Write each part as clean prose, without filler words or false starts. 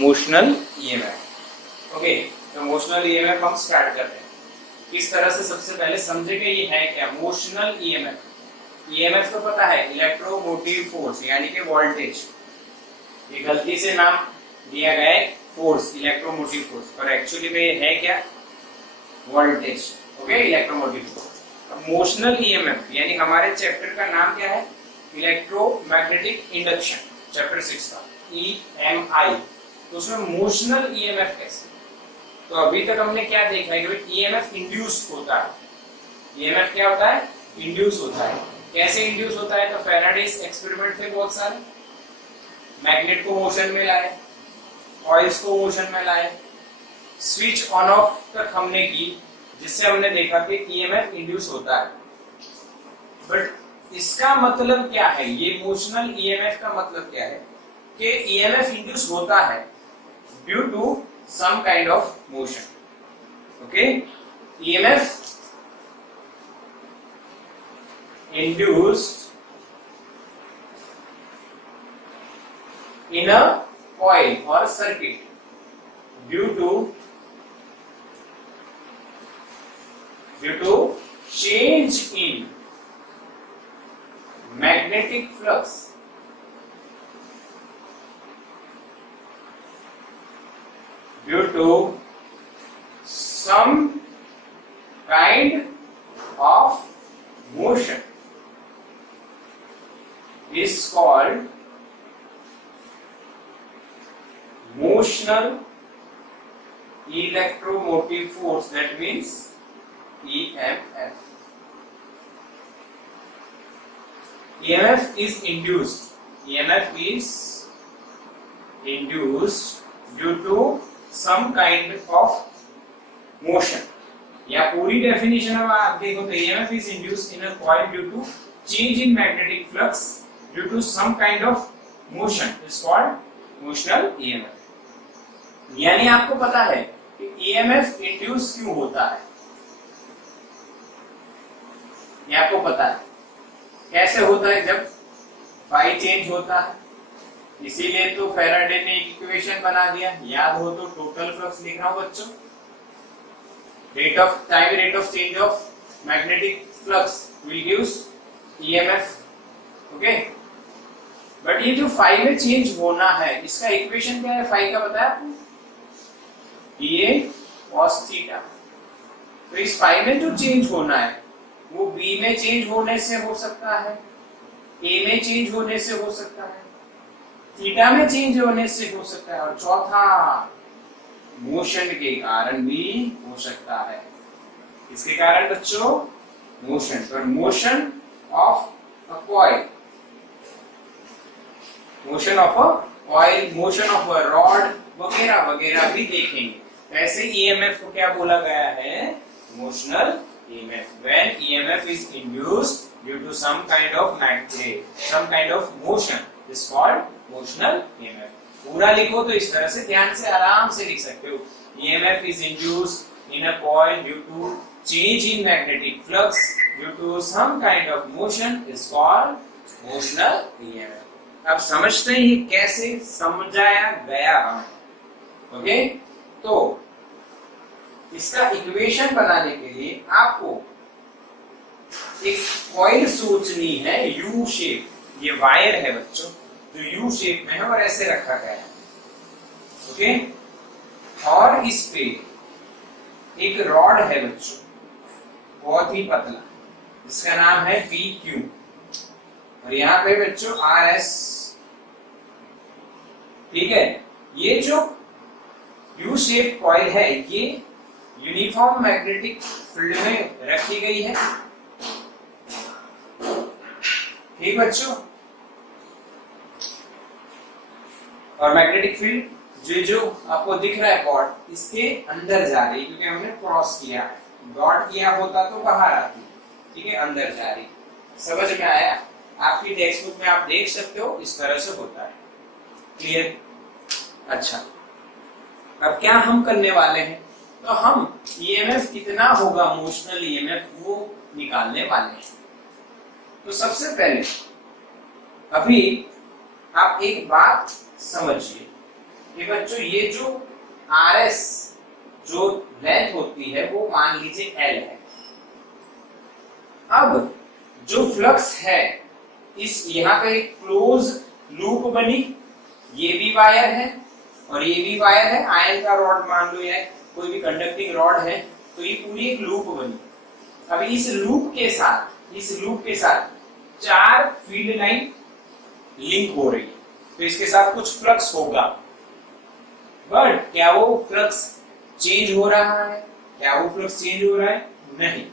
Motional EMF. Okay, तो motional EMF हम start करते हैं। किस तरह से, सबसे पहले समझेंगे ये है क्या मोशनल ईएमएफ। ईएमएफ तो पता है, इलेक्ट्रोमोटिव फोर्स यानी कि वोल्टेज। ये गलती से नाम दिया गया है फोर्स, इलेक्ट्रोमोटिव फोर्स, पर एक्चुअली में ये है क्या, वोल्टेज। Okay, electromotive force. अब मोशनल ईएमएफ यानी हमारे चैप्टर का नाम क्या है, इलेक्ट्रोमैग्नेटिक इंडक्शन, चैप्टर 6 का ईएमआई। तो उसमें मोशनल ईएमएफ कैसे, तो अभी तक हमने क्या देखा है कि ईएमएफ इंड्यूस होता है। ईएमएफ क्या होता है, इंड्यूस होता है। कैसे इंड्यूस होता है, तो फैराडेस एक्सपेरिमेंट थे बहुत सारे, मैग्नेट को मोशन में लाए, कॉइल्स को मोशन में लाए, स्विच ऑन ऑफ तक हमने की, जिससे हमने देखा कि ईएमएफ इंड्यूस होता है। बट इसका मतलब क्या है, ये मोशनल ईएमएफ का मतलब क्या है कि ईएमएफ इंड्यूस होता है due to some kind of motion. Okay, EMF induced in a coil or circuit due to change in magnetic flux due to some kind of motion is called motional electromotive force, that means EMF. EMF is induced. EMF is induced due to some kind of motion. या पूरी definition अब आप देखो तो EMF is induced in a coil due to change in magnetic flux due to some kind of motion is called motional EMF. यानी आपको पता है कि ईएमएफ इंड्यूस क्यों होता है, ये आपको पता है कैसे होता है, जब फाई चेंज होता है। इसीलिए तो फैराडे ने इक्वेशन बना दिया, याद हो तो, टोटल फ्लक्स लिख रहा हूं बच्चों, rate of time, rate of change of magnetic flux will gives EMF. Okay, but ये जो फाई में चेंज होना है, इसका इक्वेशन क्या है, फाई का पता है आपको, ये cos थीटा। तो इस फाई में जो चेंज होना है वो बी में चेंज होने से हो सकता है, ए में चेंज होने से हो सकता है, थीटा में चेंज होने से हो सकता है, और चौथा मोशन के कारण भी हो सकता है। इसके कारण बच्चों मोशन, तो motion of a coil, motion of a coil, motion of a rod वगैरह वगैरह भी देखेंगे। ऐसे ईएमएफ को क्या बोला गया है, motional EMF. When EMF is induced due to some kind of magnet, some kind of motion is called motional EMF. पूरा लिखो तो इस तरह से, ध्यान से आराम से लिख सकते हो, EMF is induced in a coil due to change in magnetic flux due to some kind of motion is called motional EMF. अब समझते हैं ये कैसे समझाया गया हमें। ओके, तो इसका इक्वेशन बनाने के लिए आपको एक कॉइल सोचनी है, यू शेप। ये वायर है बच्चों जो यू शेप में है और ऐसे रखा गया है। ओके, और इस पे एक रॉड है बच्चों, बहुत ही पतला, जिसका नाम है PQ, और यहाँ पे बच्चों RS। ठीक है, ये जो यू शेप कॉइल है ये यूनिफॉर्म मैग्नेटिक फील्ड में रखी गई है। ठीक बच्चों, और मैग्नेटिक फील्ड जो आपको दिख रहा है कॉर्ड, इसके अंदर जा रही है, क्योंकि हमने क्रॉस किया है, डॉट किया होता तो बाहर आती। ठीक है, अंदर जा रही। समझ में आया? आपकी टेक्स्ट बुक में आप देख सकते हो, इस तरह से होता है। क्लियर? अच्छा, अब क्या हम करने वाले हैं, तो हम ईएमएफ कितना होगा, मोशनल ईएमएफ, वो निकालने वाले हैं। तो सबसे पहले अभी आप एक बात समझिए कि बच्चों ये जो RS जो लेंथ होती है वो मान लीजिए L है। अब जो फ्लक्स है इस यहाँ पे एक क्लोज लूप बनी, ये भी वायर है और ये भी वायर है, आयन का रॉड मान लो या कोई भी कंडक्टिंग रॉड है, तो ये पूरी एक लूप बनी। अब इस लूप के साथ 4 फील्ड लाइन लिंक हो रही है, तो इसके साथ कुछ फ्लक्स होगा। बट क्या वो फ्लक्स चेंज हो रहा है? नहीं,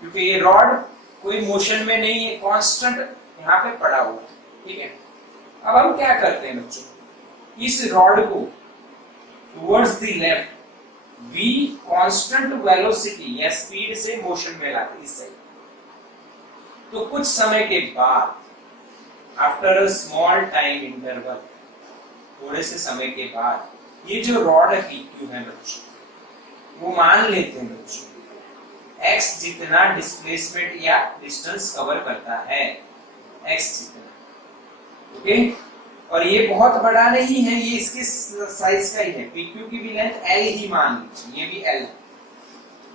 क्योंकि ये रॉड कोई मोशन में नहीं है, कांस्टेंट यहाँ पे पड़ा हुआ है। ठीक है, अब हम क्या करते हैं बच्चों, इस रॉड को towards the left v constant velocity या स्पीड से मोशन में लाते इस साइड। तो कुछ समय के बाद after a small time interval, थोड़े से समय के बाद, ये जो रॉड की क्यू है बच्चों, वो मान लेते हैं बच्चों x जितना डिस्प्लेसमेंट या डिस्टेंस कवर करता है, x जितना। ओके, और ये बहुत बड़ा नहीं है, ये इसके साइज का ही है, PQ की भी लेंथ L ही मान लीजिए, ये भी L है।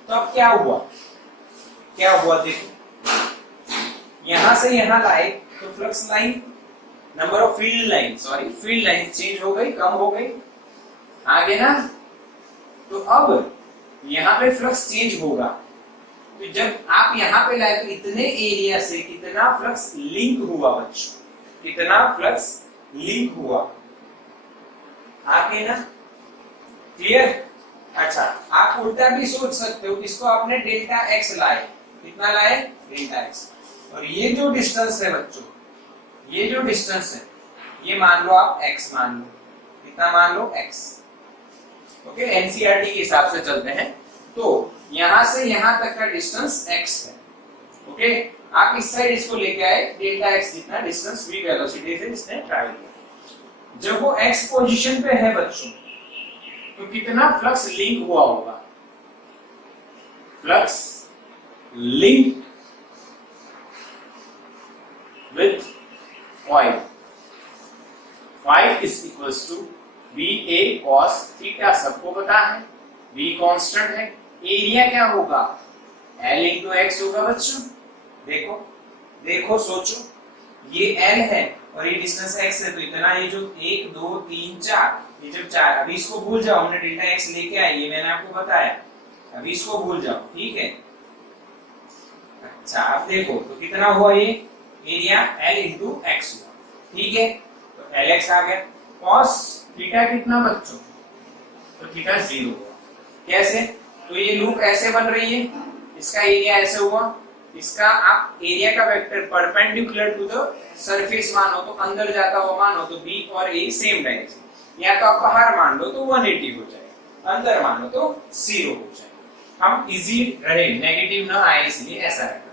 तो अब क्या हुआ देखो, यहां से यहां लाए तो flux line, number of field line change हो गई, कम हो गई, आगे ना। तो अब यहाँ पे फ्लक्स चेंज होगा, तो जब आप यहाँ पे लाए तो इतने एरिया से कितना फ्लक्स लिंक हुआ बच्चों, आगे ना। क्लियर? अच्छा, आप उल्टा भी सोच सकते हो, इसको आपने डेल्टा एक्स लाए, कितना लाए? Delta x. और ये जो डिस्टेंस है बच्चों, ये मान लो आप x मान लो, कितना मान लो? x। ओके, एनसीईआरटी के हिसाब से चलते हैं, तो यहां से यहां तक का डिस्टेंस x है। ओके, आप इस साइड इसको लेके आए, डेल्टा x जितना डिस्टेंस v वेलोसिटी से इसने ट्रैवल किया। जब वो x पोजीशन पे है बच्चों, तो कितना फ्लक्स लिंक हुआ होगा? Flux link with coil, phi is equals to VA cos theta, सबको पता है, V कांस्टेंट है, एरिया क्या होगा? L into x होगा बच्चों। देखो सोचो, ये L है और ये डिस्टेंस x है, तो इतना, ये जो 1 2 3 4, ये जब 4, अभी इसको भूल जाओ, हमने डेल्टा x लेके आए, ये मैंने आपको बताया, अभी इसको भूल जाओ। ठीक है, अच्छा अब देखो तो कितना हुआ, ये एरिया L into x हुआ। ठीक है, तो Lx आ गया। cos थीटा कितना बच्चों? तो थीटा 0 हुआ। कैसे? तो ये लूप ऐसे बन रही है, इसका एरिया ऐसे हुआ, इसका आप एरिया का vector perpendicular to the surface मानो तो अंदर जाता हुआ मानो तो b और a सेम डायरेक्शन, या तो आप बाहर मान लो तो 180 हो जाएगा, अंदर मान लो तो 0 हो जाएगा। हम इजी रहे, नेगेटिव ना आए, इसलिए ऐसा रखा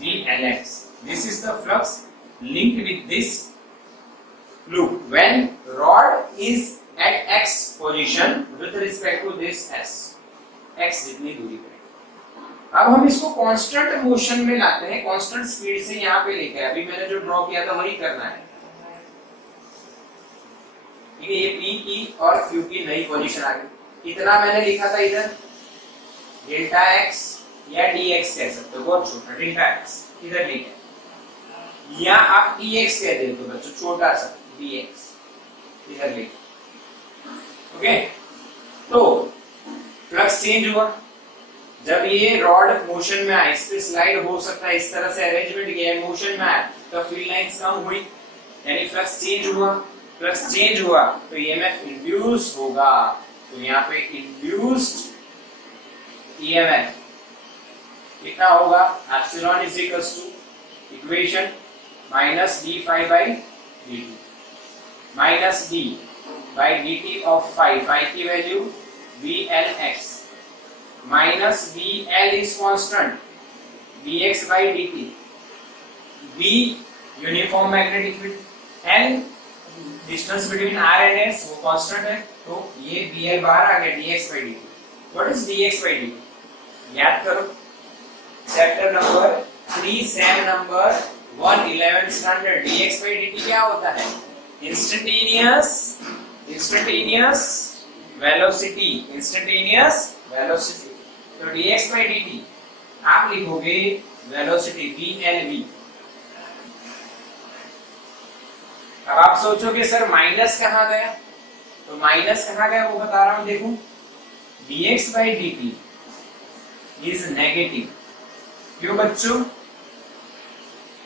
VLx। This is the flux linked with this loop when rod is at x position with respect to this s, x जितनी दूरी पे। अब हम इसको कांस्टेंट मोशन में लाते हैं, कांस्टेंट स्पीड से यहाँ पे लेके, अभी मैंने जो ड्रॉ किया था वही करना है। ठीक है, ये P की और Q की नई पोजीशन आ गई। इतना मैंने लिखा था इधर डेल्टा x या dx कह सकते हो, बहुत छोटा डेल्टा x इधर लिखा, या आप dx कह देते हो बच्चों, छोटा सा dx इधर लिख। ओके, तो फ्लक्स चेंज हुआ, जब ये रॉड मोशन में आया, इस पे स्लाइड हो सकता है, इस तरह से अरेंजमेंट किया, मोशन में आया तो फील्ड लाइंस कम हुई, यानी फ्लक्स चेंज हुआ तो ईएमएफ इंड्यूस होगा। तो यहाँ पे इंड्यूस्ड ईएमएफ कितना होगा? Epsilon is equals to equation minus d phi by dt, minus d by dt of phi की वैल्यू VLx, माइनस VL is constant, dx by dt, b uniform magnetic field, l distance between r and s वो constant है, तो ये VL बाहर आ गया, dx by dt। What is dx by dt? याद करो, chapter number 3 same number 1 11 standard, dx by dt क्या होता है? Instantaneous instantaneous velocity, instantaneous velocity. तो dx by dt आप लिखोगे वेलोसिटी VLV। अब आप सोचोगे सर माइनस कहां गया, तो माइनस कहां गया वो बता रहा हूं, देखो dx by dt is negative. क्यों बच्चों,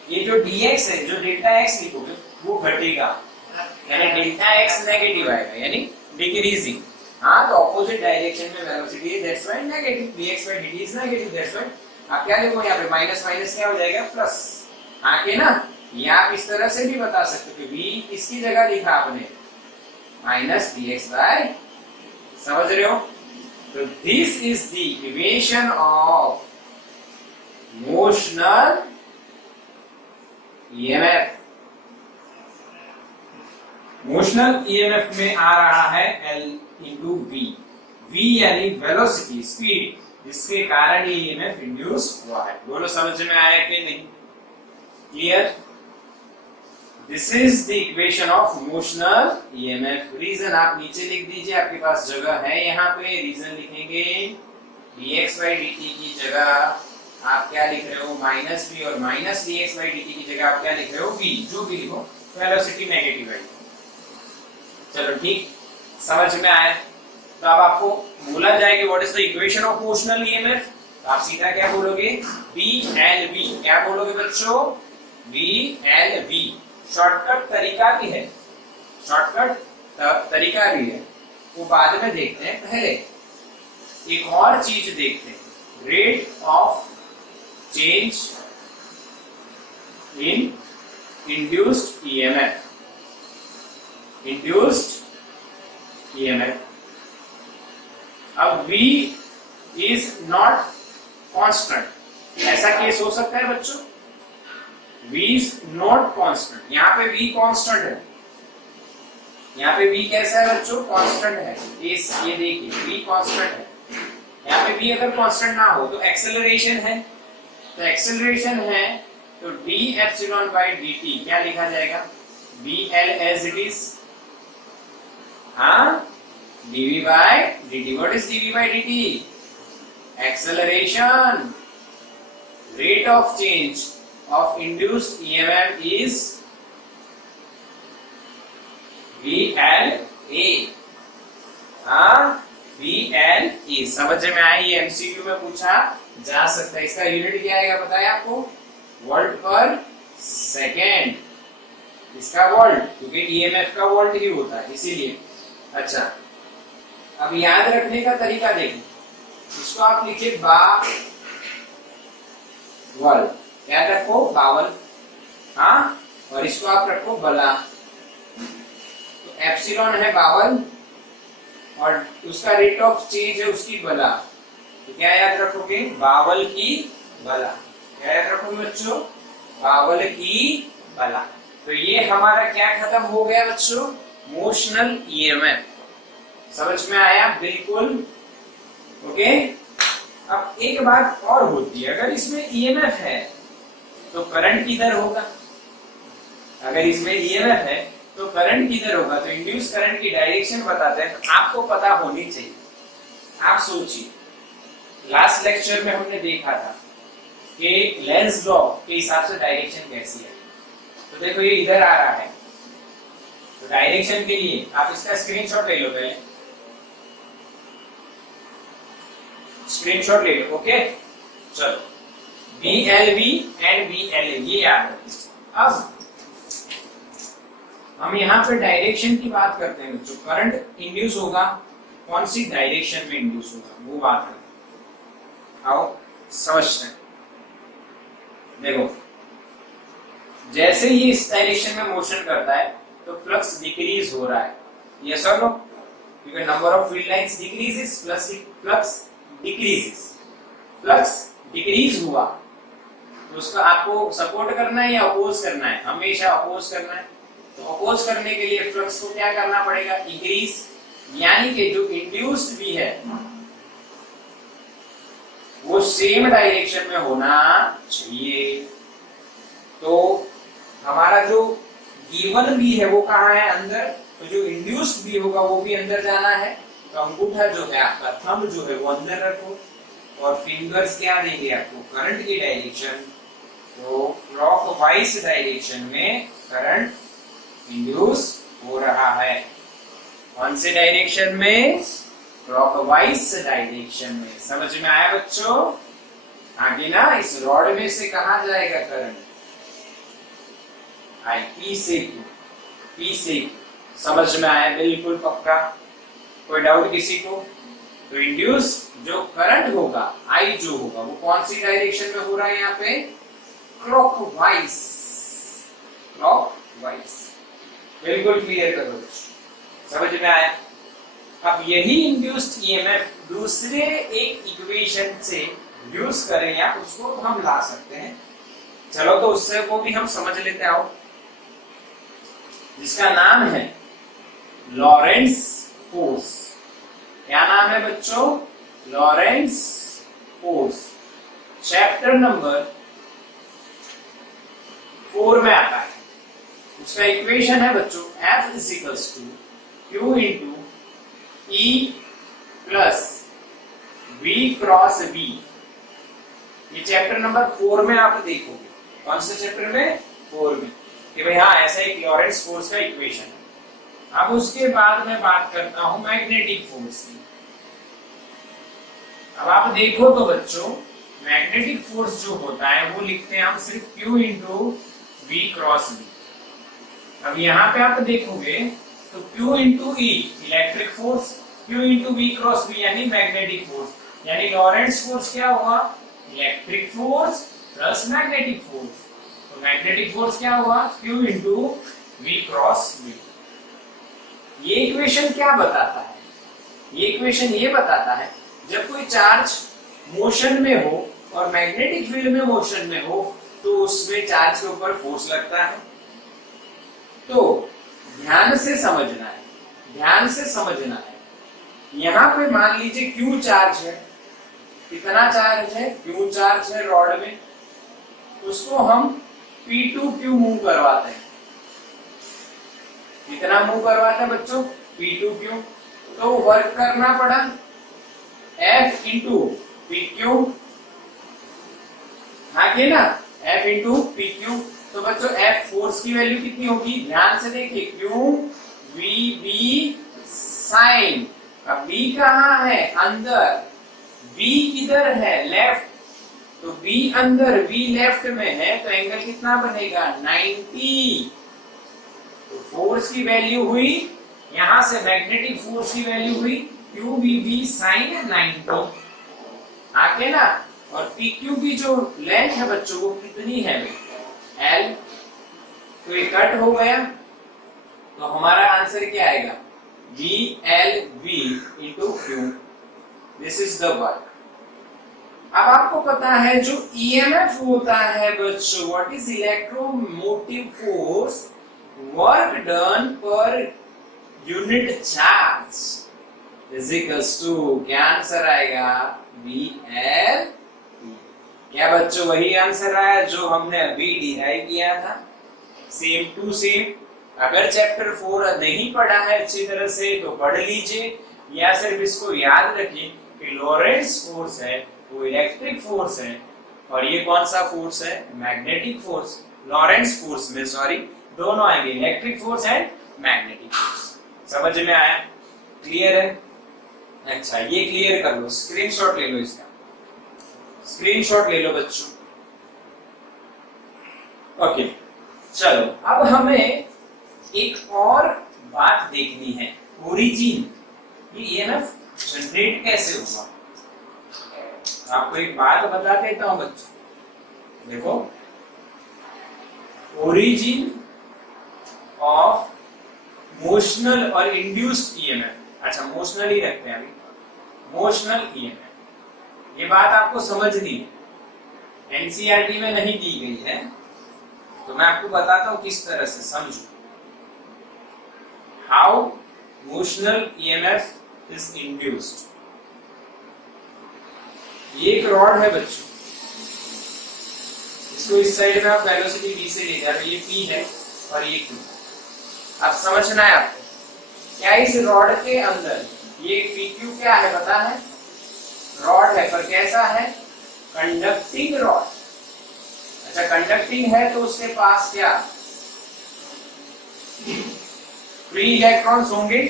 ये जो dx है, जो डेल्टा x लिखोगे वो घटेगा, यानी डेल्टा x नेगेटिव आएगा, यानी डिक्रीजिंग। हाँ, तो ऑपोजिट डायरेक्शन में वेलोसिटी है, that's why negative, dx by dt is negative, that's why आप क्या लिखो यहाँ पे माइनस माइनस क्या हो जाएगा प्लस। आगे ना ये आप इस तरह से भी बता सकते हो कि v किसकी जगह लिखा आपने, माइनस dx by, समझ रहे हो। तो this is the equation of motional EMF। Motional EMF में आ रहा है L इंटू V, V यानी वेलोसिटी, स्पीड, जिसके कारण ये EMF इंड्यूस हुआ है। बोलो समझ में आया कि नहीं, clear. This is the equation of motional EMF। Reason आप नीचे लिख दीजिए, आपके पास जगह है यहाँ पे, रीजन लिखेंगे dx by dt की जगह आप क्या लिख रहे हो माइनस v, और माइनस dx by dt की जगह आप क्या लिख रहे हो v, जो भी लिखो, वेलोसिटी नेगेटिव है। चलो ठीक, समझ में आया। तो अब आपको बोला जाए कि what is the equation of motional EMF, तो आप सीधा क्या बोलोगे VLV। क्या बोलोगे बच्चों, VLV। शॉर्टकट तरीका भी है, शॉर्टकट तरीका भी है, वो बाद में देखते हैं, पहले एक और चीज देखते हैं, rate of change in induced EMF। Induced EMF, अब V इज नॉट कांस्टेंट, ऐसा केस हो सकता है बच्चों, V इज नॉट कांस्टेंट। यहाँ पे V कांस्टेंट है, यहाँ पे V कैसा है बच्चों, कांस्टेंट है। केस ये देखिए V कांस्टेंट है, यहाँ पे V अगर कांस्टेंट ना हो तो एक्सेलरेशन है, तो एक्सेलरेशन है तो d एप्सिलॉन बाय dt क्या लिखा जाएगा, VL एज इट इज, हाँ, dv by dt। what is dv by dt, acceleration, rate of change of induced EMF is VLA। हाँ, VLA समझ में आई, ये एमसीक्यू में पूछा जा सकता है। इसका यूनिट क्या आएगा पता है आपको, वोल्ट पर सेकेंड, इसका वोल्ट, क्योंकि EMF का वोल्ट ही होता है इसीलिए। अच्छा, अब याद रखने का तरीका देखिए, इसको आप लिखिए बावल, याद रखो बावल, हाँ, और इसको आप रखो बला। तो एप्सिलॉन है बावल और उसका रेट ऑफ चेंज है उसकी बला, तो क्या याद रखोगे, बावल की बला। क्या याद रखोगे बच्चों, बावल की बला। तो ये हमारा क्या खत्म हो गया बच्चों, मोशनल EMF। समझ में आया, बिल्कुल ओके। अब एक बात और होती है, अगर इसमें EMF है तो करंट किधर होगा, अगर इसमें EMF है तो करंट किधर होगा, तो इंड्यूस करंट की डायरेक्शन बताते हैं, तो आपको पता होनी चाहिए। आप सोचिए, लास्ट लेक्चर में हमने देखा था कि लेंस लॉ के हिसाब से डायरेक्शन कैसी है, तो देखो ये इधर आ रहा है, तो डायरेक्शन के लिए आप इसका स्क्रीनशॉट ले लो, पहले स्क्रीनशॉट ले लो, ओके। चलो VLV एंड VLA ये याद रखिए। अब हम यहाँ पे डायरेक्शन की बात करते हैं, जो करंट इंड्यूस होगा कौन सी डायरेक्शन में इंड्यूस होगा वो बात करते हैं। आओ समझते हैं, देखो जैसे ही इस डायरेक्शन में मोशन करता है तो फ्लक्स डिक्रीज हो रहा है, यस और नो, क्योंकि number of field lines decreases plus flux decreases. Flux decrease हुआ तो उसका आपको सपोर्ट करना है या अपोज करना है, हमेशा अपोज करना है। तो अपोज करने के लिए फ्लक्स को क्या करना पड़ेगा, इंक्रीज, यानी कि जो इंड्यूस्ड भी है वो सेम डायरेक्शन में होना चाहिए। तो हमारा जो गिवन भी है वो कहाँ है, अंदर तो जो इंड्यूस्ड भी होगा वो भी अंदर जाना है। तो अंगूठा जो है आपका, थंब जो है वो अंदर रखो, और फिंगर्स क्या देंगे आपको, करंट की डायरेक्शन। तो क्लॉकवाइज डायरेक्शन में करंट इंड्यूस हो रहा है। कौन से डायरेक्शन में, क्लॉकवाइज डायरेक्शन में। समझ में आया बच्चों? आगे ना इस रॉड में से कहा जाएगा करंट, आई पी से क्यू, पी से क्यू। समझ में आया? बिल्कुल पक्का, कोई डाउट किसी को? तो इंड्यूस जो करंट होगा, आई जो होगा, वो कौन सी डायरेक्शन में हो रहा है यहाँ पे, क्लॉकवाइज, क्लॉकवाइज। बिल्कुल क्लियर करो, समझ में आया? अब यही इंड्यूस्ड ईएमएफ दूसरे एक इक्वेशन से यूज करें या उसको हम ला सकते हैं। चलो तो उससे को भी हम समझ लेते आओ, जिसका नाम है लॉरेंस फोर्स। क्या नाम है बच्चों, लॉरेंस फोर्स। चैप्टर नंबर 4 में आता है। उसका इक्वेशन है बच्चों F equals to Q into E plus V cross V। ये चैप्टर नंबर 4 में आप देखोगे। कौन से चैप्टर में, 4 में, कि भाई हाँ ऐसा एक लॉरेंस फोर्स का इक्वेशन है। अब उसके बाद मैं बात करता हूं मैग्नेटिक फोर्स की। अब आप देखो तो बच्चों, मैग्नेटिक फोर्स जो होता है वो लिखते हैं हम सिर्फ Q into V cross V। अब यहाँ पे आप देखोगे तो Q into E electric force, Q into V cross V यानी मैग्नेटिक फोर्स, यानी लॉरेंस फोर्स क्या हुआ, electric force plus magnetic force. तो मैग्नेटिक फोर्स क्या हुआ, Q into V cross V। ये इक्वेशन क्या बताता है, ये इक्वेशन ये बताता है जब कोई चार्ज मोशन में हो और मैग्नेटिक फील्ड में मोशन में हो तो उसमें चार्ज के ऊपर फोर्स लगता है। तो ध्यान से समझना है, ध्यान से समझना है। यहां पे मान लीजिए Q चार्ज है, कितना चार्ज है, Q चार्ज है रॉड में, उसको हम P2Q मूव करवाते हैं। कितना मूव करवाते हैं बच्चों, P2Q। तो वर्क करना पड़ा F इंटू PQ, आगे ना F इंटू PQ। तो बच्चों F फोर्स की वैल्यू कितनी होगी, ध्यान से देखिए, Q V B साइन। अब B कहाँ है, अंदर, B किधर है, लेफ्ट। तो B अंदर, V लेफ्ट में है, तो एंगल कितना बनेगा, 90। तो फोर्स की वैल्यू हुई, यहां से मैग्नेटिक फोर्स की वैल्यू हुई QVB साइन 90। आगे ना, और PQ की जो लेंथ है बच्चों वो कितनी है, L। तो ये कट हो गया, तो हमारा आंसर क्या आएगा, VLV into Q। This is the work. अब आपको पता है जो EMF होता है बच्चों, what is electromotive force, work done per unit charge is equals to, क्या आंसर आएगा, VL। क्या बच्चों वही आंसर आया जो हमने अभी डिराइव किया था, सेम टू सेम। अगर चैप्टर 4 नहीं पढ़ा है अच्छी तरह से तो पढ़ लीजिए, या सिर्फ इसको याद रखिए कि लॉरेंस फोर्स है वो इलेक्ट्रिक फोर्स है, और ये कौन सा फोर्स है, मैग्नेटिक फोर्स। लॉरेंस फोर्स में सॉरी दोनों आएंगे, electric force and magnetic force. समझ में आया, क्लियर है? अच्छा ये क्लियर कर लो, स्क्रीनशॉट ले लो, इसका स्क्रीनशॉट ले लो बच्चों। ओके चलो, अब हमें एक और बात देखनी है, ओरिजिन, ये ईएमएफ जनरेट कैसे हुआ। आपको एक बात बता देता हूं बच्चों, देखो, ओरिजिन ऑफ मोशनल और इंड्यूस्ड ईएमएफ। अच्छा मोशनल ही रखते हैं अभी, मोशनल ईएमएफ। ये बात आपको समझनी है, एनसीईआरटी में नहीं दी गई है, तो मैं आपको बताता हूं किस तरह से समझो। How motional EMF is induced. ये एक रॉड है बच्चों, इसको इस साइड में आप वेलोसिटी v से ले जा रहे हो, ये p है और ये q। अब समझना है आपको, क्या इस रॉड के अंदर ये PQ क्या है पता है? रॉड है, पर कैसा है? Conducting rod. अच्छा, कंडक्टिंग है तो उसके पास क्या फ्री इलेक्ट्रॉन्स होंगे?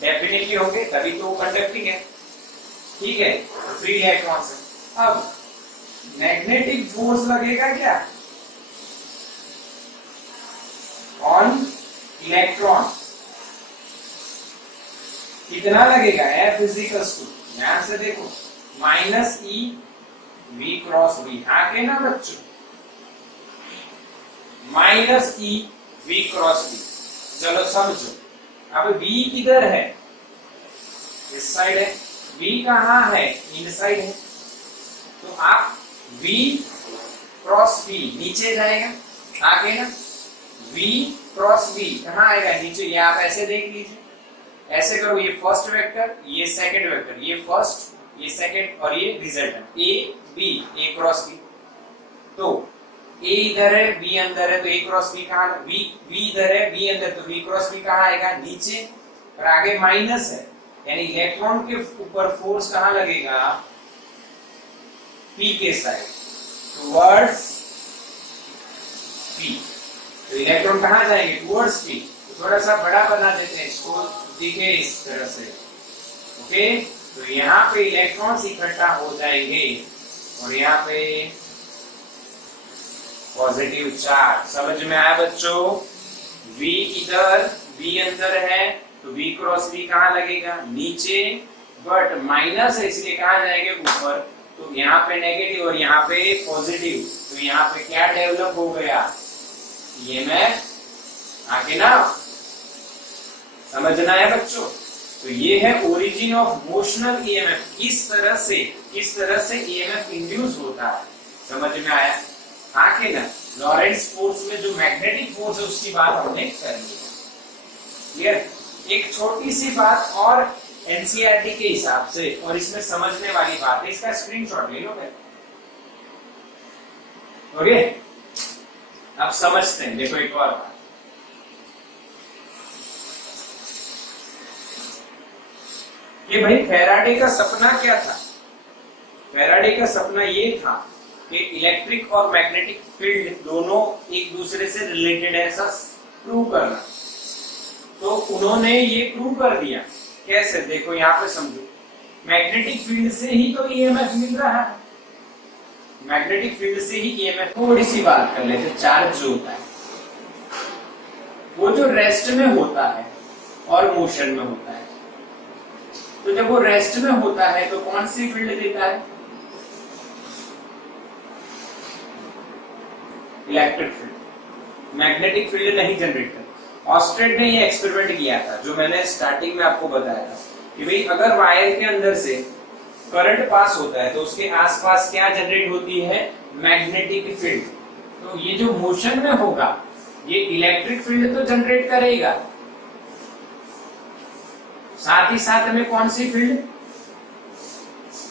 डेफिनेटली होंगे, तभी तो वो कंडक्टिंग है। ठीक है, फ्री इलेक्ट्रॉन्स है। अब मैग्नेटिक फोर्स लगेगा क्या ऑन इलेक्ट्रॉन? कितना लगेगा? F इजिकल्स टू, ध्यान से देखो, माइनस ई V क्रॉस V। आगे ना बच्चों, माइनस ई V क्रॉस V। चलो समझो, अब V किधर है? इस साइड है। V कहाँ है? इनसाइड है। तो आप V क्रॉस V नीचे जाएगा, आगे ना V क्रॉस V कहाँ आएगा? नीचे। ये आप ऐसे देख लीजिए, ऐसे करो, ये फर्स्ट वेक्टर, ये सेकंड वेक्टर, ये फर्स्ट, ये सेकंड, और ये resultant A B, A cross B। तो A इधर है, B अंदर है, तो A क्रॉस B कहाँ? V इधर है, B अंदर, तो V क्रॉस B कहाँ आएगा? नीचे। और आगे माइनस है, यानी इलेक्ट्रॉन के ऊपर फोर्स कहाँ लगेगा? P के साइड, टुवर्ड्स P। तो इलेक्ट्रॉन कहाँ जाएंगे? Towards P। तो थोड़ा सा बड़ा बना देते हैं इसको, दिखे इस तरह से। ओके, तो यहाँ पे इलेक्ट्रॉन्स इकट्ठा हो जाएंगे और यहाँ पे पॉजिटिव चार्ज। समझ में आया बच्चों? V इधर, V अंदर है, तो V क्रॉस V कहाँ लगेगा? नीचे। बट माइनस है, इसलिए कहाँ जाएंगे? ऊपर। तो यहाँ पे नेगेटिव और यहाँ पे पॉजिटिव, तो यहाँ पे क्या डेवलप हो गया? EMF। आगे ना, समझना है बच्चों? तो ये है ओरिजिन ऑफ मोशनल EMF। किस तरह से EMF इंड्यूस होता है, समझ में आया? आगे ना, लॉरेंट्ज फोर्स में जो मैग्नेटिक फोर्स है उसकी बात हमने कर ली। क्लियर? एक छोटी सी बात और NCERT के हिसाब से, और इसमें समझने वाली बात है, इसका स्क्रीनशॉट ले लो पहले। ओके, अब समझते हैं। देखो एक और बात, कि भाई फैराडे का सपना क्या था? फैराडे का सपना ये था कि इलेक्ट्रिक और मैग्नेटिक फील्ड दोनों एक दूसरे से रिलेटेड है, ऐसा प्रूव करना। तो उन्होंने ये प्रूव कर दिया। कैसे? देखो यहाँ पे समझो, मैग्नेटिक फील्ड से ही तो EMF मिल रहा है। मैग्नेटिक फील्ड से ही EMF। थोड़ी सी बात कर लेते, चार्ज जो होता है वो जो रेस्ट में होता है और मोशन में होता है, तो जब वो रेस्ट में होता है तो कौन सी फील्ड देता है? Electric field. मैग्नेटिक फील्ड नहीं जनरेट करता। ऑस्ट्रेट ने ये एक्सपेरिमेंट किया था, जो मैंने स्टार्टिंग में आपको बताया था, कि भाई अगर वायर के अंदर से करंट पास होता है तो उसके आसपास क्या जनरेट होती है? Magnetic field. तो ये जो मोशन में होगा ये इलेक्ट्रिक फील्ड तो जनरेट करेगा, साथ ही साथ में कौन सी फील्ड?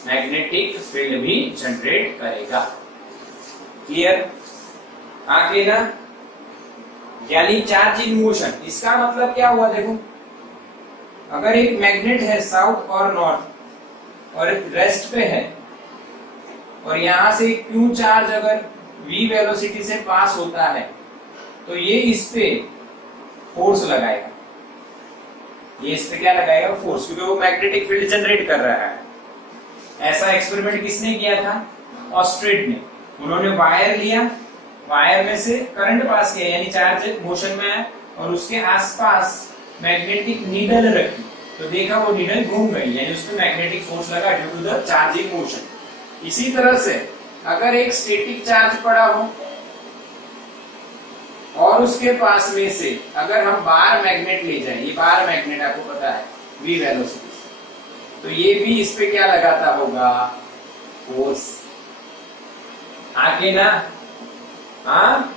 मैग्नेटिक फील्ड भी जनरेट करेगा। क्लियर? आगे ना, यानी चार्ज इन मोशन। इसका मतलब क्या हुआ? देखो, अगर एक मैग्नेट है साउथ और नॉर्थ और एक रेस्ट पे है, और यहां से Q चार्ज अगर V वेलोसिटी से पास होता है तो ये इस पे फोर्स लगाएगा। ये इस पे क्या लगाएगा? फोर्स, क्योंकि वो मैग्नेटिक फील्ड जनरेट कर रहा है। ऐसा एक्सपेरिमेंट किसने किया था? ऑस्ट्रेट ने। उन्होंने वायर लिया, वायर में से करंट पास किया, यानी चार्ज मोशन में है, और उसके आसपास मैग्नेटिक नीडल रखी, तो देखा वो नीडल घूम गई, यानी उसमें मैग्नेटिक फोर्स लगा due to the charging motion. इसी तरह से अगर एक स्टैटिक चार्ज पड़ा हो और उसके पास में से अगर हम बार मैग्नेट ले जाए, ये बार मैग्नेट आपको पता है V वेलोसिटी, तो ये भी इस पे क्या लगाता होगा? फोर्स। आगे ना, हाँ,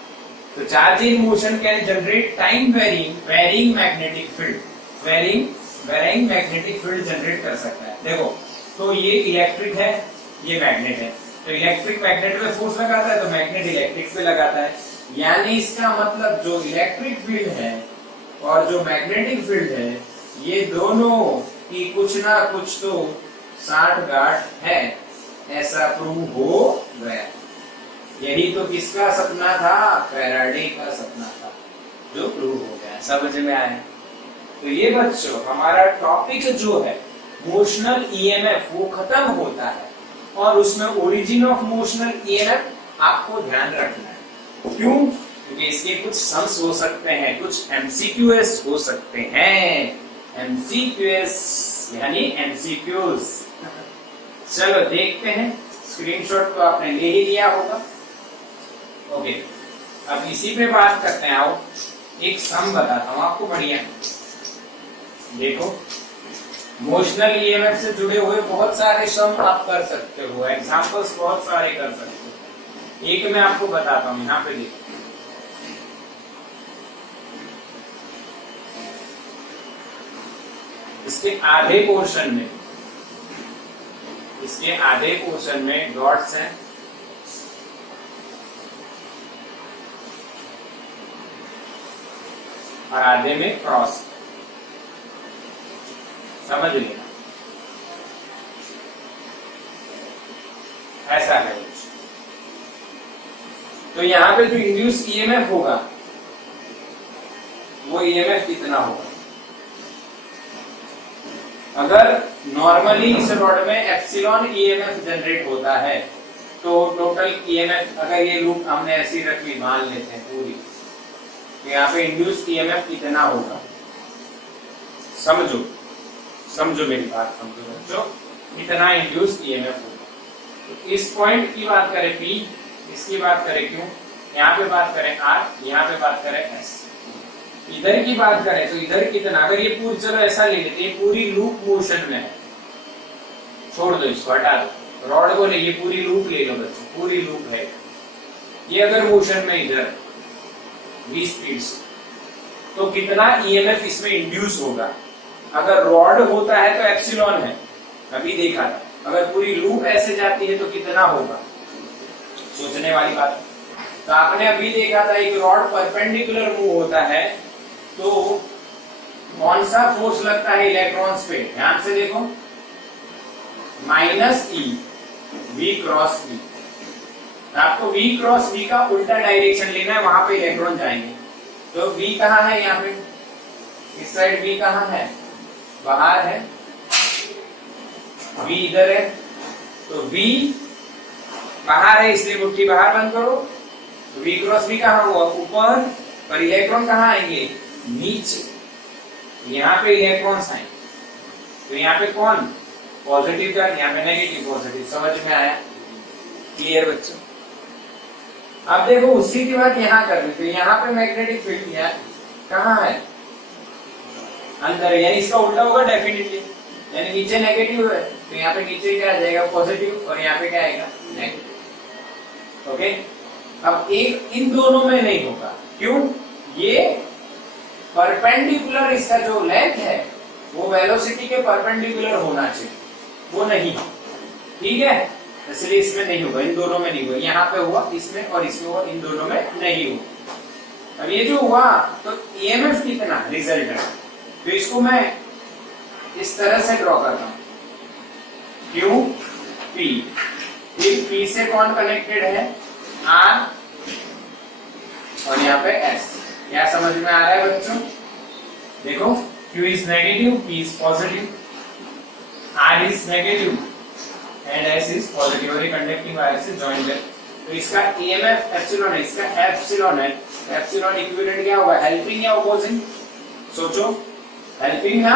तो charge in motion can generate time varying magnetic field. Varying magnetic field generate कर सकता है। देखो, तो ये इलेक्ट्रिक है, ये मैग्नेट है, तो इलेक्ट्रिक मैग्नेट पे फोर्स लगाता है, तो मैग्नेट इलेक्ट्रिक पे लगाता है। यानी इसका मतलब जो इलेक्ट्रिक फील्ड है और जो मैग्नेटिक फील्ड है ये दोनों की कुछ ना कुछ तो साठगांठ है, ऐसा प्रूव हो गया। यही तो किसका सपना था? फैराडे का सपना था, जो प्रूव हो गया। समझ में आया? तो ये बच्चों हमारा टॉपिक जो है मोशनल ईएमएफ वो खत्म होता है, और उसमें ओरिजिन ऑफ मोशनल ईएमएफ आपको ध्यान रखना है। क्यों? क्योंकि इसके कुछ सम्स हो सकते हैं, कुछ एमसीक्यूएस हो सकते हैं। एमसीक्यूएस यानी एमसीक्यूज। चलो देखते हैं, स्क्रीनशॉट तो आपने ले ही लिया होगा। ओके, अब इसी पे बात करते हैं। आओ एक सम बताता हूं आपको, बढ़िया देखो। मोशनल ईएमएफ से जुड़े हुए बहुत सारे सम आप कर सकते हो, एग्जांपल्स बहुत सारे कर सकते हो। एक मैं आपको बताता हूं, यहाँ पे देखो। इसके आधे पोर्शन में डॉट्स हैं, और आधे में क्रॉस। समझ लेना, ऐसा है। तो यहाँ पे जो इंड्यूस ईएमएफ होगा वो ईएमएफ कितना होगा? अगर नॉर्मली इस रॉड में एप्सिलॉन ईएमएफ जनरेट होता है, तो टोटल ईएमएफ, अगर ये लूप हमने ऐसी रखी, मान लेते हैं पूरी, तो यहाँ पे इंड्यूस ईएमएफ कितना होगा? समझो मेरी बात, समझो बच्चों, इतना इंड्यूस ईएमएफ होगा। तो इस पॉइंट की बात करें P, इसकी बात करें Q, यहाँ पे बात करें R, यहाँ पे बात करें S, इधर की बात करें तो इधर कितना? अगर ये पूरी, चलो ऐसा ले लेते हैं, पूरी लूप मोशन में है, छोड़ दो इसको, हटा दो, रॉड को ले, ये पूरी लूप ले लो बच्चों, पूरी लूप है। ये अगर मोशन में इधर 20 स्पीड से, तो कितना ईएमएफ इसमें इंड्यूस होगा? अगर रॉड होता है तो एप्सिलॉन है, अभी देखा था। अगर पूरी लूप ऐसे जाती है तो कितना होगा? सोचने वाली बात। तो आपने अभी देखा था एक रॉड परपेंडिकुलर मूव होता है तो कौन सा फोर्स लगता है इलेक्ट्रॉन्स पे? ध्यान से देखो, -E V क्रॉस V। आपको V क्रॉस V का उल्टा डायरेक्शन लेना है, वहां पे इलेक्ट्रॉन जाएंगे। तो V कहाँ है? यहाँ पे इस साइड V कहाँ है? बाहर है, V इधर है, तो V बाहर है, इसलिए मुट्ठी बाहर बंद करो। तो V क्रॉस V कहाँ हुआ? ऊपर, पर इलेक्ट्रॉन कहाँ आएंगे? नीचे। यहाँ पे इलेक्ट्रॉन्स आएंगे, तो यहाँ पे कौन पॉजिटिव का, यहाँ पे नेगेटिव पॉजिटिव। समझ में आया? क्लियर बच्चों? अब देखो उसी की बात यहाँ कर लेते हैं। यहाँ पे मैग्नेटिक फील्ड कहाँ है? अंदर, यानी इसका उल्टा होगा डेफिनेटली, यानी नीचे नेगेटिव है, तो यहाँ पे नीचे क्या आ जाएगा? पॉजिटिव, और यहाँ पे क्या आएगा? नेगेटिव। ओके, अब एक इन दोनों में नहीं होगा। क्यों? ये परपेंडिकुलर, इसका जो लेंथ है वो वेलोसिटी के परपेंडिकुलर होना चाहिए, वो नहीं, ठीक है? इसलिए इसमें नहीं होगा, इन दोनों में नहीं हुआ। यहाँ पे हुआ, इसमें और इसमें हुआ, इन दोनों में नहीं हुआ। अब ये जो हुआ तो ईएमएफ कितना रिजल्ट है, तो इसको मैं इस तरह से ड्रॉ करता हूं, क्यू पी। पी से कौन कनेक्टेड है? आर, और यहाँ पे एस। क्या समझ में आ रहा है बच्चों? देखो, Q is negative, P is positive, R is negative and S is positive, और ये कंडक्टिंग वायर से जॉइंट है। तो इसका EMF एप्सिलॉन है, इसका एप्सिलॉन है। एप्सिलॉन इक्विवेलेंट क्या होगा? हेल्पिंग या अपोजिंग? सोचो, हेल्पिंग ना।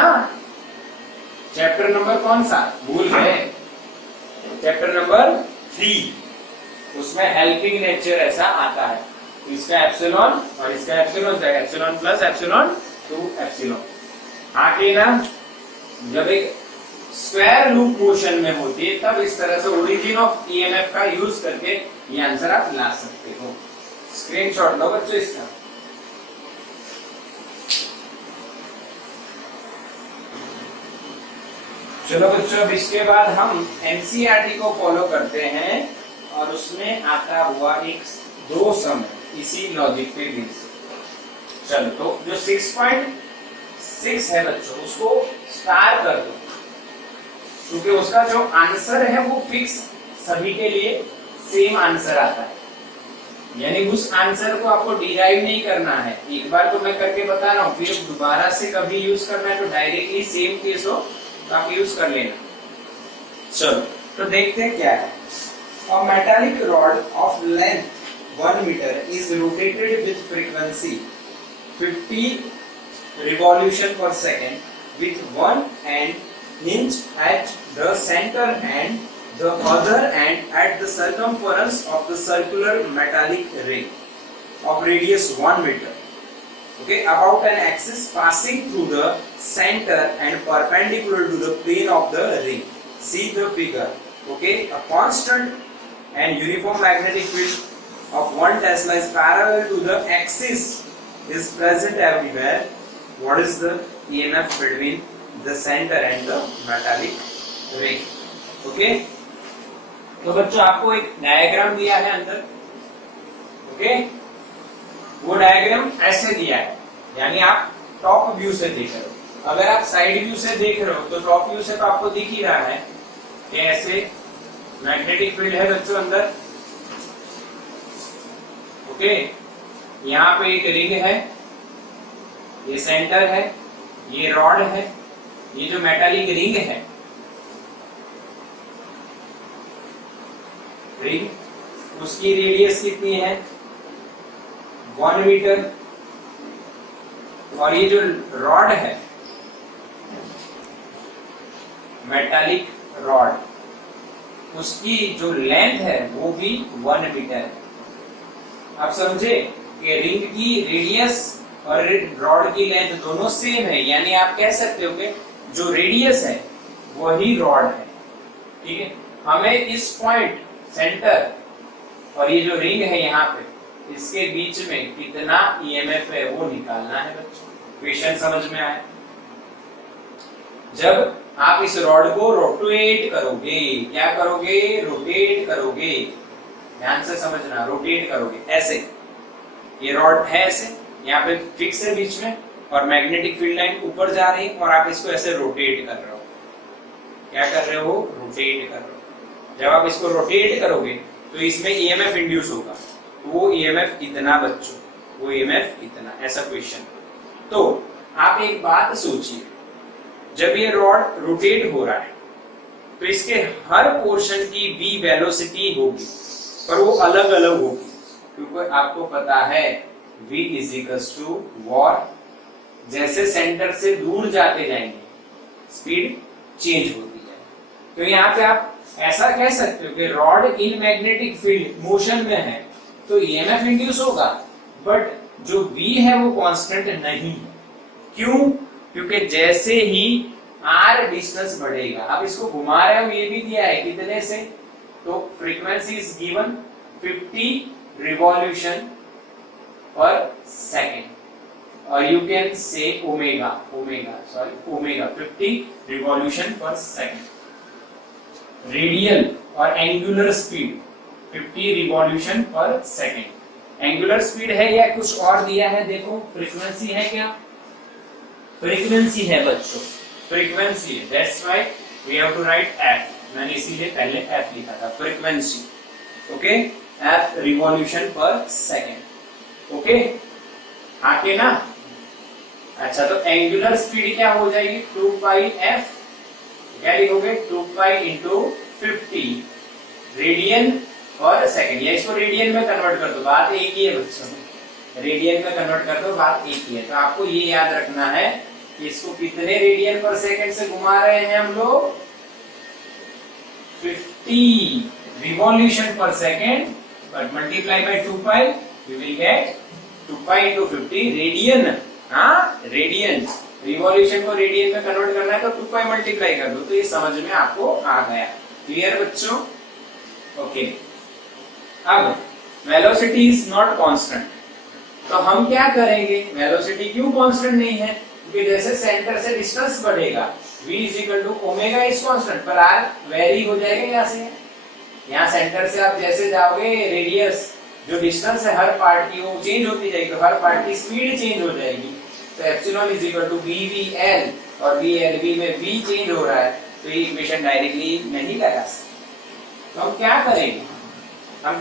चैप्टर नंबर कौन सा भूल गए? चैप्टर नंबर 3, उसमें हेल्पिंग नेचर ऐसा आता है। इसका एप्सिलॉन और इसका epsilon, epsilon plus epsilon two epsilon. आगे ना, जब एक स्क्वायर लूप मोशन में होती है तब इस तरह से ओरिजिन ऑफ ईएमएफ का यूज करके ये आंसर आप ला सकते हो। स्क्रीनशॉट लो बच्चों इसका। चलो बच्चों, अब इसके बाद हम एनसीईआरटी को फॉलो करते हैं, और उसमें आता हुआ एक 2 सम इसी लॉजिक पे बेस्ड। चलो, तो जो 6.7 6 है बच्चों, उसको स्टार कर दो, क्योंकि उसका जो आंसर है वो फिक्स सभी के लिए सेम आंसर आता है, यानी उस आंसर को आपको डिराइव नहीं करना है। एक बार तो मैं करके बता रहा हूँ, फिर दोबारा से कभी यूज करना है तो डायरेक्टली सेम केस हो तो आप यूज कर लेना। चलो तो देखते हैं क्या है। A metallic rod of length 1 meter is rotated with frequency 50 revolution per second with one end hinged at the center and the other end at the circumference of the circular metallic ring of radius 1 meter. Okay, about an axis passing through the center and perpendicular to the plane of the ring. See the figure. Okay, a constant and uniform magnetic field of 1 Tesla is parallel to the axis is present everywhere. What is the EMF between the center and the metallic ring? Okay, तो बच्चों आपको एक diagram दिया है अंदर। Okay, वो diagram ऐसे दिया है, यानी आप टॉप व्यू से देख रहे हो। अगर आप साइड व्यू से देख रहे हो तो टॉप व्यू से तो आपको दिख ही रहा है कि ऐसे मैग्नेटिक फील्ड है बच्चों अंदर। ओके, यहाँ पे एक रिंग है, ये सेंटर है, ये रॉड है, ये जो मेटालिक रिंग है, रिंग, उसकी रेडियस कितनी है 1 मीटर, और ये जो रॉड है मेटालिक रॉड, उसकी जो लेंथ है वो भी 1 मीटर है। आप समझे कि रिंग की रेडियस और रॉड की लेंथ दोनों सेम है, यानी आप कह सकते हो कि जो रेडियस है वही रॉड है। ठीक है, हमें इस पॉइंट सेंटर और ये जो रिंग है यहाँ पे, इसके बीच में कितना ईएमएफ है वो निकालना है बच्चों। क्वेश्चन समझ में आया? जब आप इस रॉड को रोटेट करोगे, क्या करोगे? रोटेट करोगे, ध्यान से समझना, रोटेट करोगे ऐसे। ये रॉड है ऐसे, यहाँ पे फिक्स है बीच में, और मैग्नेटिक फील्ड लाइन ऊपर जा रही है, और आप इसको ऐसे रोटेट कर रहे हो। क्या कर रहे हो? रोटेट कर रहे हो। जब आप इसको रोटेट करोगे तो इसमें ईएमएफ इंड्यूस होगा, वो ईएमएफ इतना बच्चों, वो ईएमएफ इतना, ऐसा क्वेश्चन। तो आप एक बात सोचिए, जब ये रॉड रोटेट हो रहा है तो इसके हर पोर्शन की v वेलोसिटी होगी, पर वो अलग अलग होगी, क्योंकि आपको पता है v is equals to what, जैसे सेंटर से दूर जाते जाएंगे स्पीड चेंज होती जाएगी। तो यहाँ पे आप ऐसा कह सकते हो कि rod in magnetic field motion में है तो ईएमएफ इंड्यूस होगा, बट जो v है वो कांस्टेंट नहीं है। क्यों? क्योंकि जैसे ही r डिस्टेंस बढ़ेगा, अब इसको घुमा रहे हो, ये भी दिया है कितने से, तो frequency is given 50 revolution per second, और you can say omega 50 revolution per second. Radial और angular speed 50 revolution per second. Angular speed है या कुछ और दिया है? देखो फ्रीक्वेंसी है, क्या फ्रीक्वेंसी है बच्चों? फ्रीक्वेंसी है, that's why we have to write f। मैंने इसीलिए पहले f लिखा था, frequency. Okay, f revolution per second. Okay, आके ना। अच्छा, तो एंगुलर स्पीड क्या हो जाएगी? 2 पाई f, क्या लिखोगे? 2 पाई इंटू 50 रेडियन पर सेकेंड, या इसको रेडियन में कन्वर्ट कर दो, बात एक ही है बच्चों, रेडियन में कन्वर्ट कर दो, बात एक ही है। तो आपको ये याद रखना है कि इसको कितने रेडियन पर सेकेंड से घुमा रहे हैं हम लोग? 50 revolution per second, but multiply by 2 pi, you will get 2 pi into 50 radian. हाँ, रेडियन, रिवॉल्यूशन को रेडियन में कन्वर्ट करना है तो 2 पाई मल्टीप्लाई कर दो, तो ये समझ में आपको आ गया। क्लियर बच्चों? ओके, अब वेलोसिटी इज नॉट कांस्टेंट, तो हम क्या करेंगे? वेलोसिटी क्यों कांस्टेंट नहीं है? क्योंकि जैसे सेंटर से डिस्टेंस बढ़ेगा v is equal to omega is constant, पर r वेरी हो जाएगा यहाँ से। यहाँ सेंटर से आप जैसे जाओगे, रेडियस जो डिस्टेंस है हर पार्ट की वो चेंज होती जाएगी, तो हर पार्ट की स्पीड चेंज हो जाएगी। तो epsilon is equal to VVL, और VLB में V चेंज हो रहा है, तो ये इक्वेशन डायरेक्टली नहीं लगा सकते। तो हम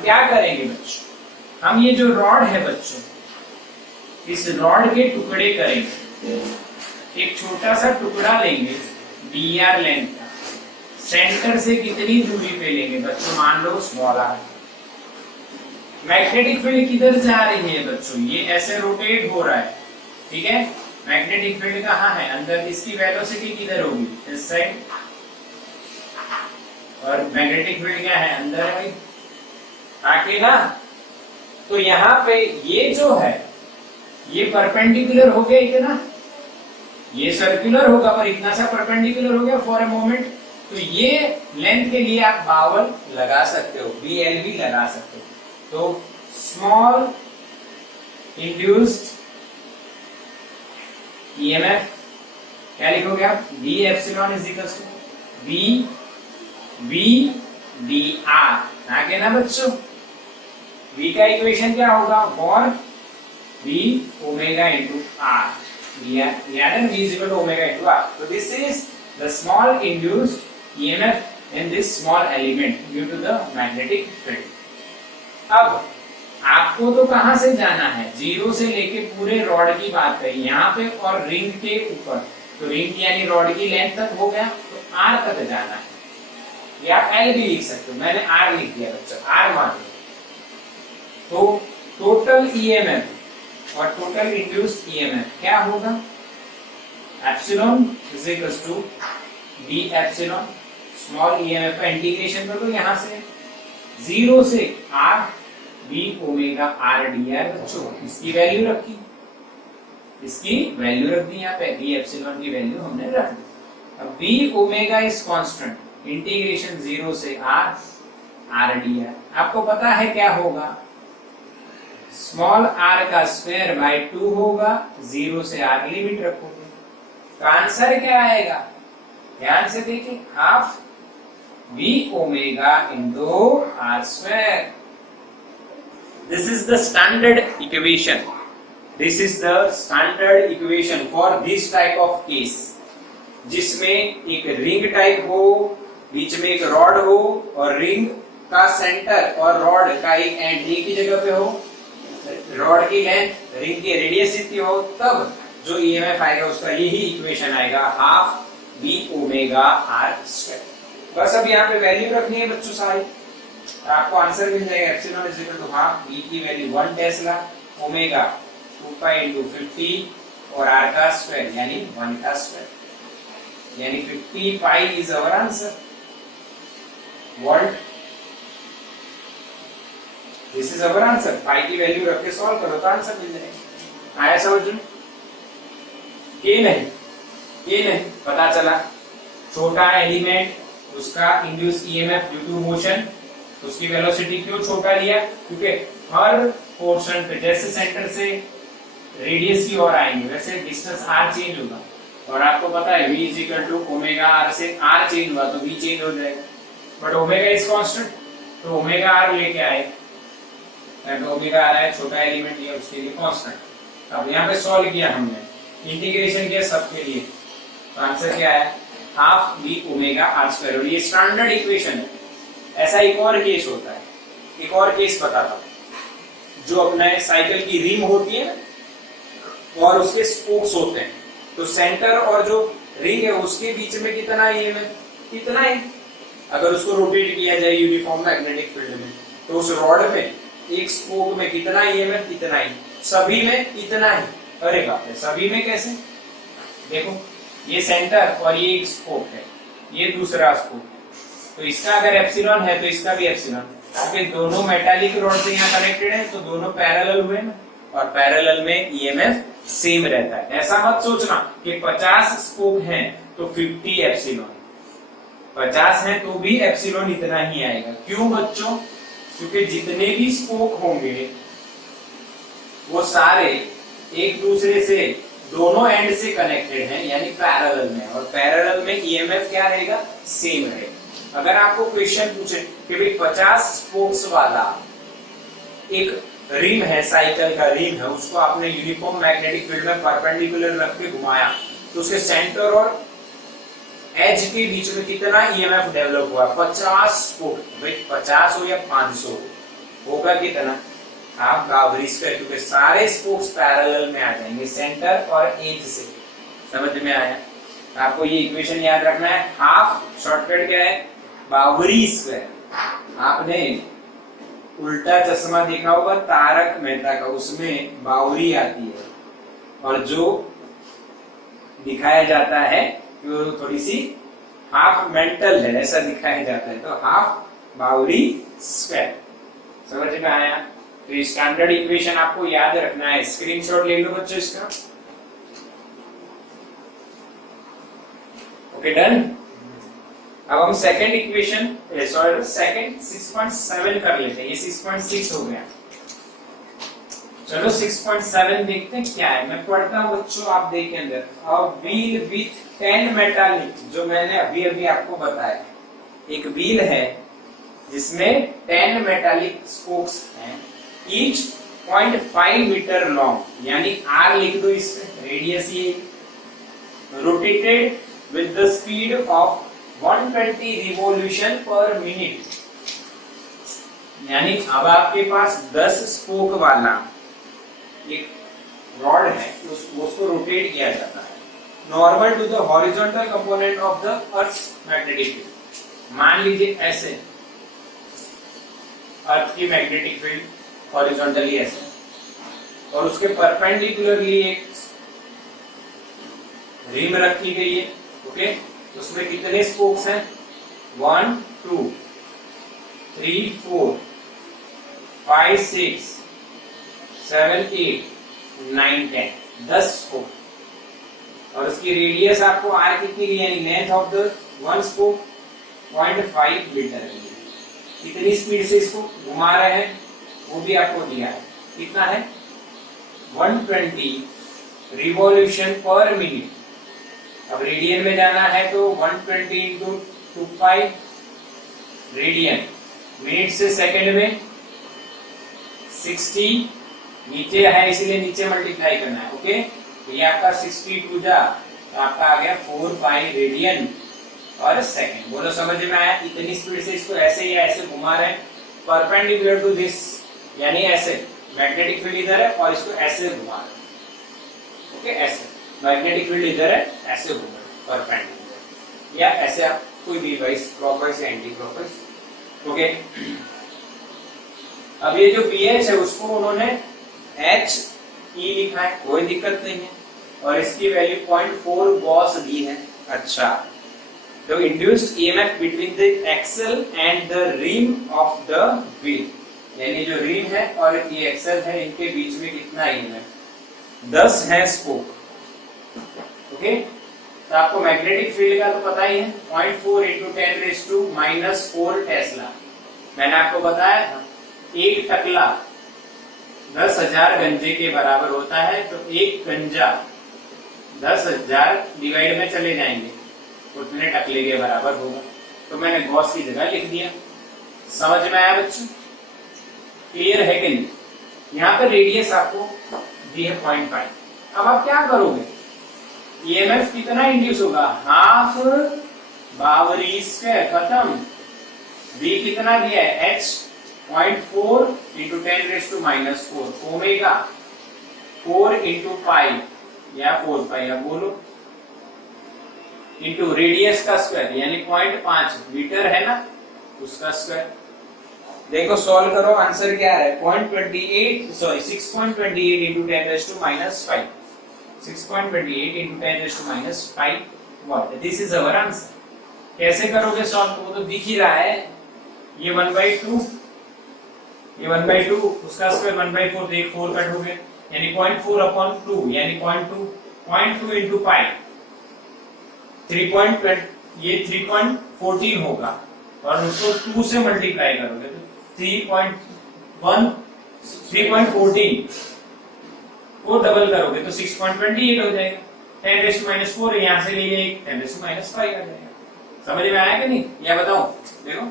क्या करेंगे बच्चों, हम ये जो रॉड है बच्चों, इस रॉड के टुकड़े करेंगे, एक छोटा सा टुकड़ा लेंगे dr लेंथ का, सेंटर से कितनी दूरी पे लेंगे बच्चों, मान लो स्मॉल r। मैग्नेटिक फील्ड किधर जा रही है बच्चों, ये ऐसे रोटेट हो रहा है, ठीक है। मैग्नेटिक फील्ड कहाँ है, अंदर, इसकी वेलोसिटी किधर होगी, इस साइड, और मैग्नेटिक फील्ड क्या है, अंदर है भाई, आगे ना। तो यहाँ पे ये जो है ये परपेंडिकुलर हो गया इतना, ये सर्कुलर होगा पर इतना सा परपेंडिकुलर हो गया फॉर अ मोमेंट। तो ये लेंथ के लिए आप बावल लगा सकते हो, BLB लगा सकते हो। तो स्मॉल इंड्यूस्ड EMF क्या लिखोगे आप, B epsilon is equal to VVdr, आगे ना बच्चों। V का इक्वेशन क्या होगा, for V omega into R, यानी V is equal to omega into R. So this is the small induced EMF in this small element due to the magnetic field. अब आपको तो कहां से जाना है, जीरो से लेके पूरे रॉड की बात है यहाँ पे, और रिंग के ऊपर, तो रिंग यानी रॉड की लेंथ तक हो गया, तो R तक जाना है, या आप L भी लिख सकते हो, मैंने R लिख दिया बच्चों, R मान लो। तो टोटल EMF और टोटल इंड्यूस्ड EMF क्या होगा, epsilon is equal to B epsilon, small EMF का इंटीग्रेशन कर दो यहाँ से, जीरो से R B omega R dr बच्चों, इसकी वैल्यू रखी, इसकी वैल्यू रख दी यहाँ पे, B एप्सिलॉन की वैल्यू हमने रख दी। अब B omega is constant, integration zero से R dr, आपको पता है क्या होगा, स्मॉल r का स्क्वायर बाय 2 होगा, जीरो से r लिमिट रखोगे, तो आंसर क्या आएगा, ध्यान से देखिए, half V omega into R square. This is the standard equation, this is the standard equation for this type of case, जिसमें एक रिंग टाइप हो, बीच में एक रॉड हो, और रिंग का सेंटर और रॉड का एक एंड एक ही जगह पे हो, रॉड की लेंथ, रिंग की रेडियस इतनी हो, तब जो EMF आएगा उसका यही इक्वेशन आएगा, half V omega R square. बस अब यहाँ पे वैल्यू रखनी है बच्चों सारी, तो आपको आंसर मिल जाएगा, epsilon is equal to half V की value 1 tesla, omega 2 pi into 50, और R का स्क्वायर यानी 1 का स्क्वायर, यानी 50 pi is our answer, volt. This is our answer, pi की वैल्यू रख के सॉल्व करो तो आंसर मिल जाएगा। आया समझ में, ये नहीं पता चला, छोटा एलिमेंट, उसका induce EMF due to motion, उसकी वेलोसिटी क्यों छोटा लिया, क्योंकि हर पोर्शन पे जैसे सेंटर से रेडियस की ओर आएंगे वैसे डिस्टेंस R चेंज होगा, और आपको पता है V is equal to omega R, से R चेंज हुआ तो V चेंज हो जाएगा, बट ओमेगा इज कांस्टेंट, तो ओमेगा R लेके आए, ओमेगा आ रहा है, छोटा एलिमेंट लिया उसके लिए कांस्टेंट। अब यहाँ पे सॉल्व किया हमने, इंटीग्रेशन किया सबके लिए, तो आंसर क्या है, half V omega R square, और ये स्टैंडर्ड इक्वेशन है। ऐसा एक और केस होता है, एक और केस बताता हूँ, जो अपने साइकिल की रिम होती है और उसके स्पोक्स होते हैं, तो सेंटर और जो रिंग है उसके बीच में कितना EMF, इतना ही, अगर उसको रोटेट किया जाए यूनिफॉर्म मैग्नेटिक फील्ड में, तो उस रॉड में एक स्पोक में कितना EMF, इतना ही, सभी में इतना ही। अरे बाप रे, सभी में कैसे, देखो ये सेंटर और ये एक स्पोक है, ये दूसरा स्पोक है, तो इसका अगर एप्सिलॉन है तो इसका भी एप्सिलॉन, क्योंकि दोनों मेटालिक रॉड से यहाँ कनेक्टेड है, तो दोनों पैरेलल हुए ना, और पैरेलल में EMF सेम रहता है। ऐसा मत सोचना कि 50 स्पोक हैं तो 50 एप्सिलॉन, 50 हैं तो भी एप्सिलॉन इतना ही आएगा। क्यों बच्चों, क्योंकि जितने भी स्पोक होंगे वो सारे एक दूसरे से दोनों एंड से कनेक्टेड हैं, यानी पैरेलल में, और पैरेलल में EMF क्या रहेगा, सेम रहेगा। अगर आपको क्वेश्चन पूछे कि भाई 50 स्पोक्स वाला एक रिम है, साइकिल का रिम है, उसको आपने यूनिफॉर्म मैग्नेटिक फील्ड में परपेंडिकुलर रख के घुमाया तो उसके सेंटर और एज के बीच में कितना ईएमएफ डेवलप हुआ? 50 स्पोक। भाई 50 हो या 500 होगा कितना? आप गावरी स्क्वायर, क्योंकि सारे स्पोक्स पैरेलल में आ जाएंगे सेंटर और एज से। समझ में आया? आपको ये इक्वेशन याद रखना है। हाफ शॉर्टकट क्या है? बावरी स्क्वायर। आपने उल्टा चश्मा देखा होगा तारक मेहता का, उसमें बावरी आती है और जो दिखाया जाता है वो थोड़ी सी हाफ मेंटल है, ऐसा दिखाया जाता है, तो हाफ बावरी स्क्वायर। समझ में आया? तो स्टैंडर्ड इक्वेशन आपको याद रखना है, स्क्रीनशॉट ले लो बच्चों इसका। Okay done. अब हम सेकंड इक्वेशन सॉरी सेकंड 6.7 कर लेते हैं। ये 6.6 हो गया। चलो 6.7 देखते हैं क्या है। मैं पढ़ता हूं बच्चों, आप देखें अंदर। अ व्हील विथ 10 मेटालिक, जो मैंने अभी अभी आपको बताया, एक व्हील है जिसमें 10 मेटालिक स्पोक्स हैं, ईच 0.5 मीटर लॉन्ग, यानी आर लिख दो इसमें, रेडियस ये, rotated with the speed of 120 revolution पर मिनट। यानी अब आपके पास 10 स्पोक वाला एक रॉड है, उसको रोटेट किया जाता है normal to the horizontal component of the earth magnetic field. मान लीजिए ऐसे अर्थ की मैग्नेटिक फील्ड हॉरिजॉन्टली ऐसे, और उसके परपेंडिकुलरली एक रिम रखी गई है। ओके, उसमें कितने स्पोक्स हैं? 1 2 3 4 5 6 7 8 9 10 10 स्पोक। और उसकी रेडियस आपको आर कितनी दी, यानी length of the one spoke 0.5 metre. कितनी स्पीड से इसको घुमा रहे हैं वो भी आपको दिया है। कितना है? 120 रिवॉल्यूशन पर मिनट। अब रेडियन में जाना है तो 120 इंटू 2 रेडियन, मिनट से सेकंड में 60, नीचे है इसलिए नीचे मल्टीप्लाई करना है। ओके, तो ये आपका 62 जा, तो आपका आ गया 4 पाई रेडियन और सेकंड। बोलो समझ में आया? इतनी स्पीड से इसको ऐसे या ऐसे घुमा रहे हैं परपेंडिकुलर टू दिस, यानी ऐसे मैग्नेटिक फील्ड इधर है और इसको ऐसे घुमा रहे हैं। ओके, ऐसे मैग्नेटिक फील्ड इधर है, ऐसे घूम रहे परपेंडिकुलर, या ऐसे आप कोई भी वाइज क्लॉकवाइज या एंटी क्लॉकवाइज। ओके, अब ये जो pH है उसको उन्होंने HE लिखा है, कोई दिक्कत नहीं है, और इसकी वैल्यू 0.4 गॉस दी है। अच्छा, तो induced EMF between the axle and the rim of the wheel, यानी जो रिम है और ये एक्सल है, इनके बीच में कितना ईएमएफ? 10 है स्पोक। ओके, तो आपको मैग्नेटिक फील्ड का तो पता ही है, 0.4 इंटू 10⁻⁻4 टेस्ला। मैंने आपको बताया था एक टकला 10,000 गंजे के बराबर होता है, तो एक गंजा 10,000 डिवाइड में चले जाएंगे, उतने टकले के बराबर होगा। तो मैंने गॉस की जगह लिख दिया। समझ में आया बच्चों? क्लियर है कि नहीं? यहाँ पर रेडियस आपको दी है 0.5। अब आप क्या करोगे? ईएमएफ कितना इंड्यूस होगा? हाफ बावरी स्क्वायर, खत्म। V कितना दिया है? H 0.4 into 10⁻⁻4 omega 4 into pi या 4 पाई, अब बोलो, इंटू रेडियस का स्क्वायर यानी 0.5 मीटर है ना, उसका स्क्वायर। देखो सॉल्व करो, आंसर क्या है? 6.28 into 10⁻⁻5, 6.28 into 10⁻⁻5 what? This is our answer. कैसे करोगे सॉल्व? वो तो दिख ही रहा है, ये 1/2, ये 1/2, उसका स्क्वायर 1/4, तो एक 4 कट हो गया, यानी 0.4/2 यानी 0.2 इंटू पाई 3.20, ये 3.14 होगा, और उसको 2 से मल्टीप्लाई करोगे तो 3.14 को डबल करोगे तो 6.28 हो जाएगा। 10⁻⁻4 यहाँ से लिए 10⁻⁵ आ जाएगा। समझ में आया कि नहीं? या बताओ? देखो,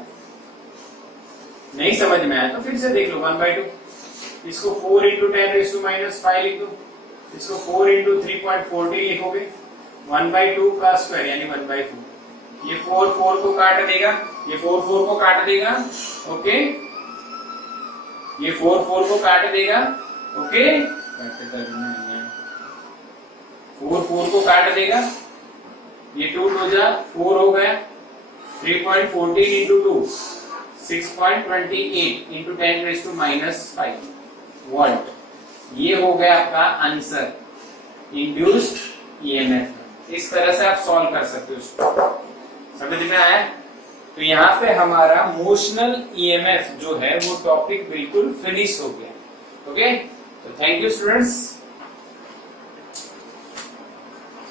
नहीं समझ में आया तो फिर से देख लो। 1/2 इसको 4 इंटू 10 रेज़ टू माइनस 5 लिख दो, इसको 4 इंटू 3.40 लिखोगे, 1/2 का स्क्वायर यानी 1/4। ये 4 4 को काट देगा, ये 4 4 को काट देगा, ओके, ये 4 4 को काट देगा, ओके, 4 4 को काट देगा, ये 2 2 जा 4 हो गया, 3.14 into 2 6.28 into 10 raise to minus 5 volt. ये हो गया आपका आंसर, इंड्यूस्ड ईएमएफ। इस तरह से आप सॉल्व कर सकते हो उसको, समझ में आया? तो यहाँ पे हमारा मोशनल ईएमएफ जो है वो टॉपिक बिल्कुल फिनिश हो गया। ओके, तो थैंक यू स्टूडेंट्स।